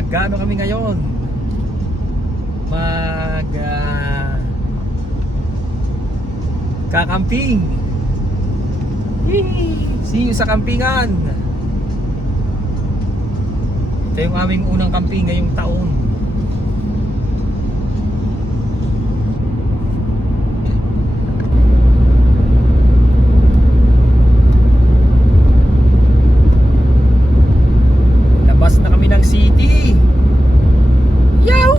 Mag-ano kami ngayon? Kakamping. See you sa kampingan. Ito yung aming unang camping ngayong taon. Labas na kami ng city. Yahoo!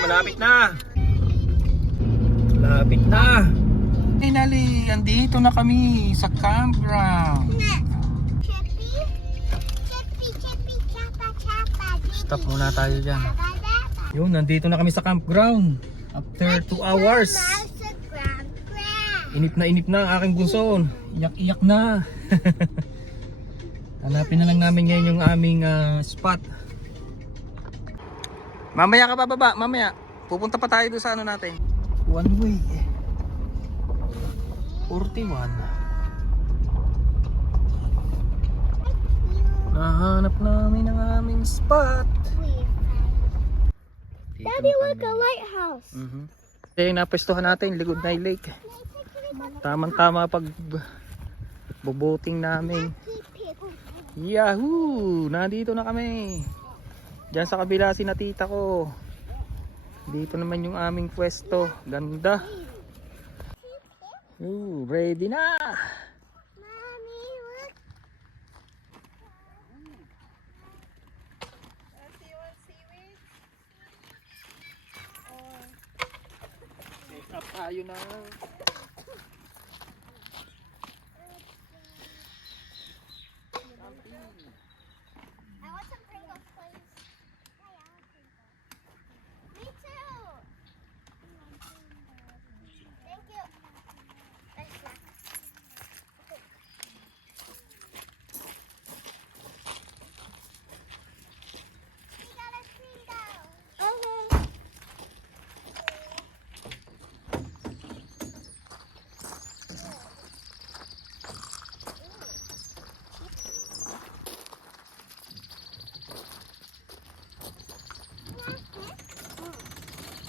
Malapit na. Malapit na. Finally, andito na kami sa campground. Stop muna tayo dyan. Yun, nandito na kami sa campground. After 2 hours. Inip na ang aking bunso. Iyak-iyak na. Hanapin na lang namin ngayon yung aming spot. Mamaya ka bababa, mamaya. Pupunta pa tayo doon sa ano natin. One way. 41. Nahanap namin ang aming spot. Daddy, look, a lighthouse. Ito yung napwestuhan natin, Ligoodnay Lake. Tamang-tama pag boboting namin. Yahoo! Nandito na kami. Diyan sa kabila si natita ko. Dito naman yung aming pwesto. Ganda. Ready na. Mommy, look. Set up tayo na. I want some Pringles, please. Me too. Thank you. Thanks, Ma. We got a Pringle. Okay.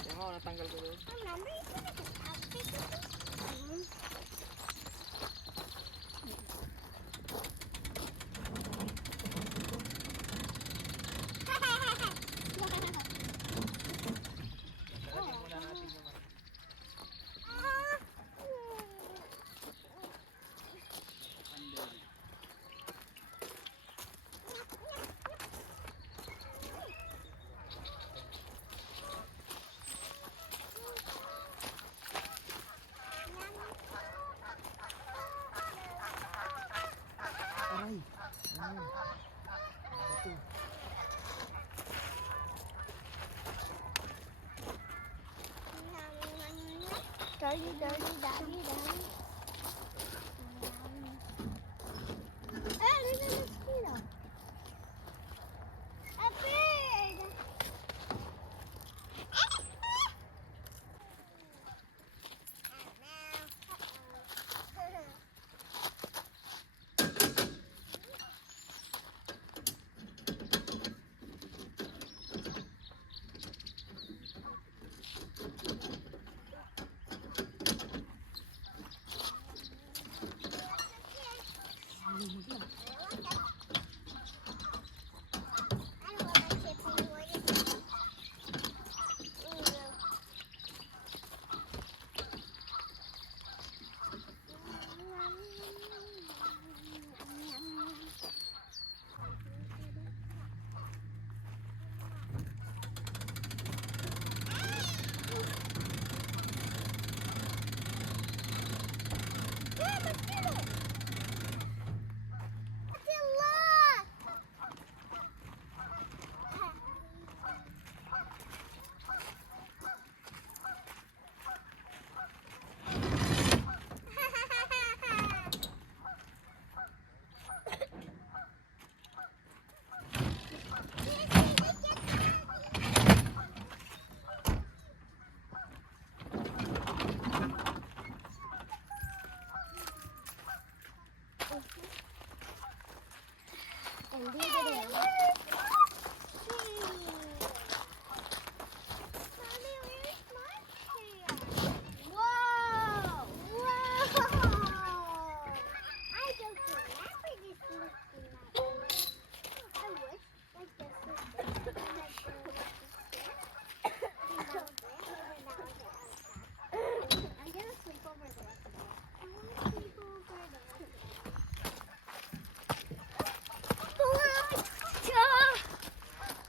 Yan mo, natanggal ko doon. Dirty, dirty, dirty, dirty. Hey, there's a mosquito. A bird.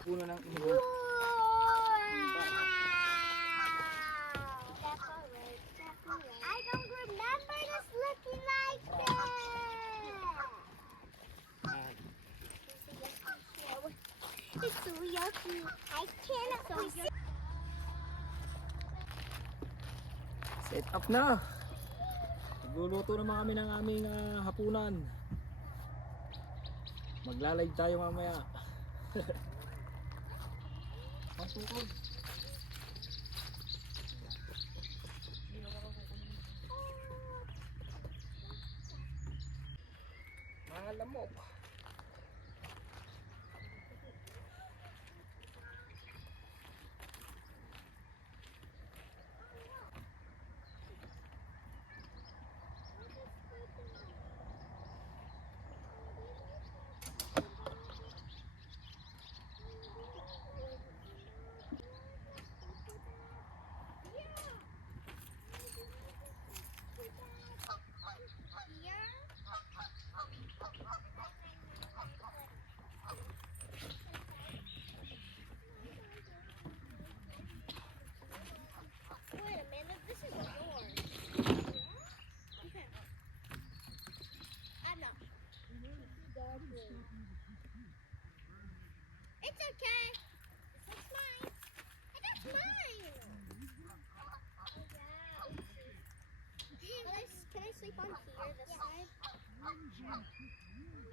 Puno ng Wow! I don't remember this looking like this. It's so yucky. I cannot see. Set up na. Nagluluto naman kami ng aming hapunan. Magla-live tayo mamaya. Ang tukod. Mga lamok. Wait a minute, this is yours. Okay. I'm not. It's okay. This is mine. I got mine. Can I sleep on here, this side?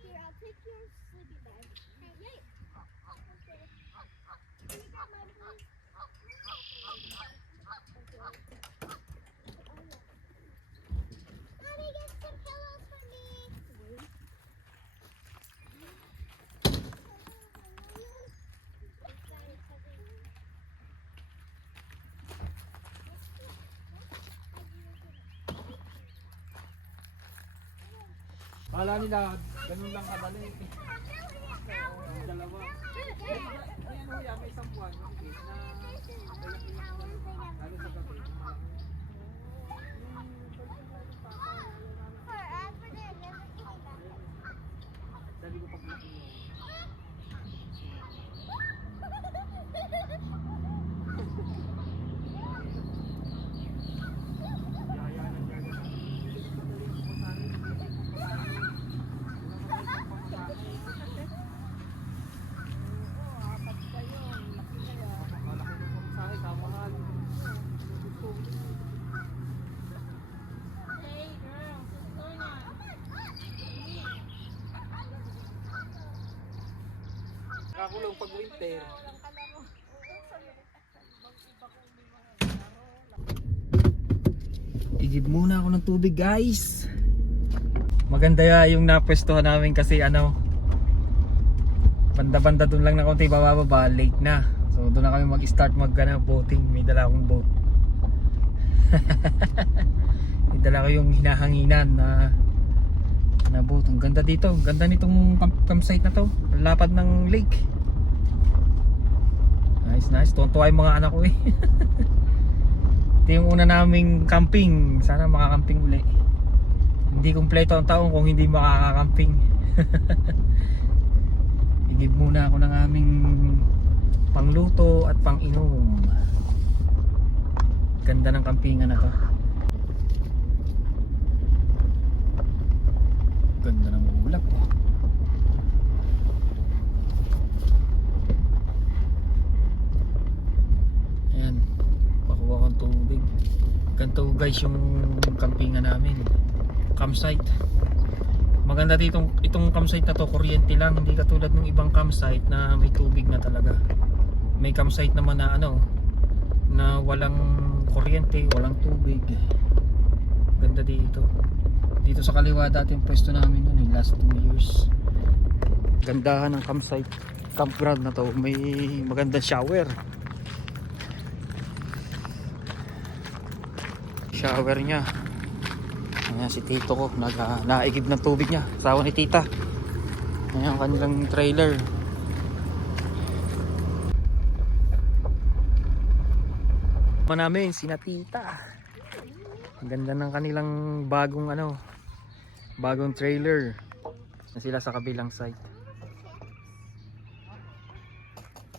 Here, I'll take your sleeping bag. Hey, wait. Okay. Can you grab mine, please? Mommy, get some pillows for me. Kala nila, ganun lang kadali. Ang dalawa. Ayan ho yan, may isang buwan. Maliit na lalo sa gabi. Dali ko pag-laki yun. Nakakulong pag winter. Igib muna ako ng tubig, guys. Maganda yung napwestuhan namin kasi banda-banda dun lang na konti bababa, late na. So doon na kami mag-start boating. May dala akong boat. May dala ko yung hinahanginan na boat. Ang ganda dito. Ang ganda nitong campsite na to. Ang lapad ng lake. Nice. Tuwan-tuwa yung mga anak ko eh. Ito yung una naming camping. Sana makakamping uli. Hindi kumpleto ang taon kung hindi makakakamping. Igib muna ako ng aming pangluto at pang-inom. Ganda ng kampingan na to. Ganda ng ulap oh. Ayan, pakuha kong tubig. Ganito guys yung kampingan namin, campsite. Maganda dito itong campsite na to, kuryente lang, hindi katulad ng ibang campsite na may tubig na talaga. May campsite naman na na walang kuryente, walang tubig. Ganda dito. Dito sa kaliwa dati yung pwesto namin noon, last 2 years. Gandahan ng campsite, campground na to. May magandang shower. Shower niya. Ayan si tito ko, naigib ng tubig niya. Asawa ni tita. Ayan ang kanilang trailer. Namin sina tita. Ang ganda ng kanilang bagong trailer na sila sa kabilang site.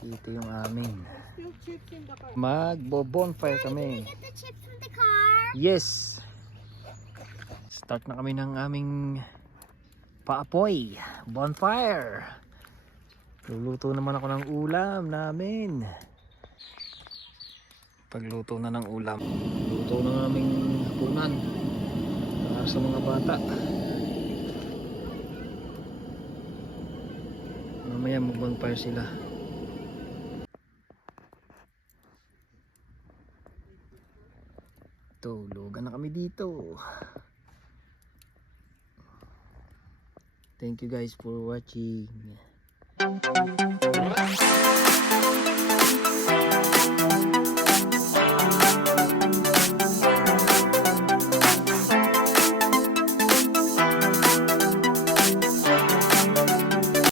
Ito yung amin. Still chips in the car. Magbo-bonfire kami. Get the chips from the car. Yes! Start na kami ng aming paapoy. Bonfire. Luluto naman ako ng ulam namin. Pagluto na ng ulam. Luto ng aming hapunan. Para sa mga bata. Mamaya mag-bonfire sila. Tulugan na kami dito. Thank you guys for watching.